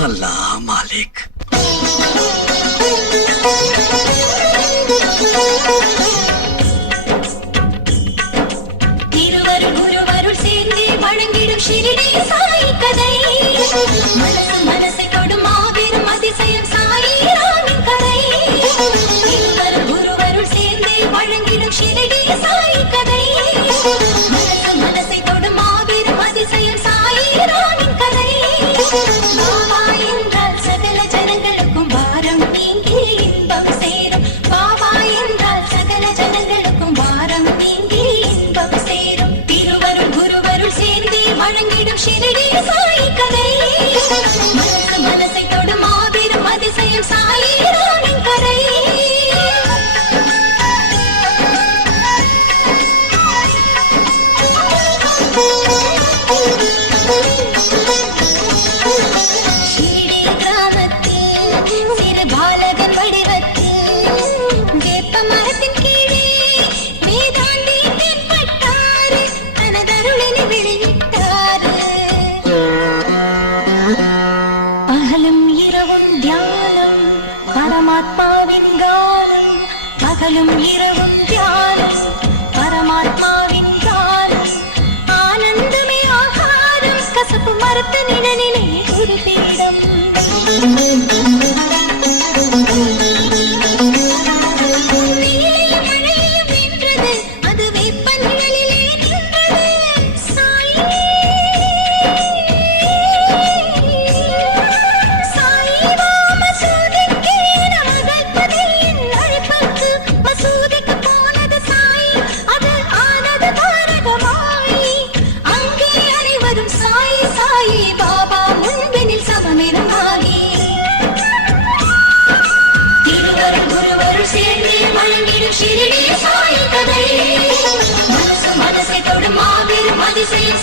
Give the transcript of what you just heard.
अल्लाह मालिक। ஷிரடி சாய் கதை மனசு மனசை தொடும் மாபெரும் அதிசயம் சாய் ராமின் கதை இருவர் குருவருள் சேர்ந்து வழங்கிடும் ஷிரடி சாய் கதை மனசு மனசை தொடும் மாபெரும் அதிசயம் சாய் ராமின் கதை பாபா என்றால் சகல ஜனங்களுக்கும் பாரம் நீங்கி இன்பம் சேரும் பாபா என்றால் சகல ஜனங்களுக்கும் பாரம் நீங்கி இன்பம் சேரும் திருவருள் குருவருள் சேர்ந்து வழங்கிடும் ஷிரடி சாய் கதை மனசு மனசை தொடும் மாபெரும் அதிசயம் சாய் ராமின் கதை ஷிரடி கிராமத்தில் சிறு பாலகன் வடிவத்தில் வேப்ப மரத்தின் கீழே வேதாந்தி தென்பட்டாரு தனதருளினை வெளியிட்டாரு பகலும் இரவும் தியானம் பரமாத்மாவின் கானம் பகலும் இரவும் தியானம் பரமாத்மாவின் கானம் ஆனந்தமே ஆகாரம் கசப்பு மறுத்த நிழலிலே ஒரு பீடம் வெயிலையும் மழையையும் வென்றது அது வேப்ப நிழலிலே நின்றது சாயி சாயிவா மசூதிக்கு நமகல்பதியின் அழைப்புக்கு மசூதிக்கு போனது சாயி அது ஆனது தாரகமாயி அங்கே அனைவரும் சாயி சாயி பாபா முன்பினில் சமமெனும் ஆகி திருவருள் குருவருள் சேர்ந்து வழங்கிடும் ஷிரடி சாய் கதை மனசு மனசை தொடும் மாபெரும் அதிசயம்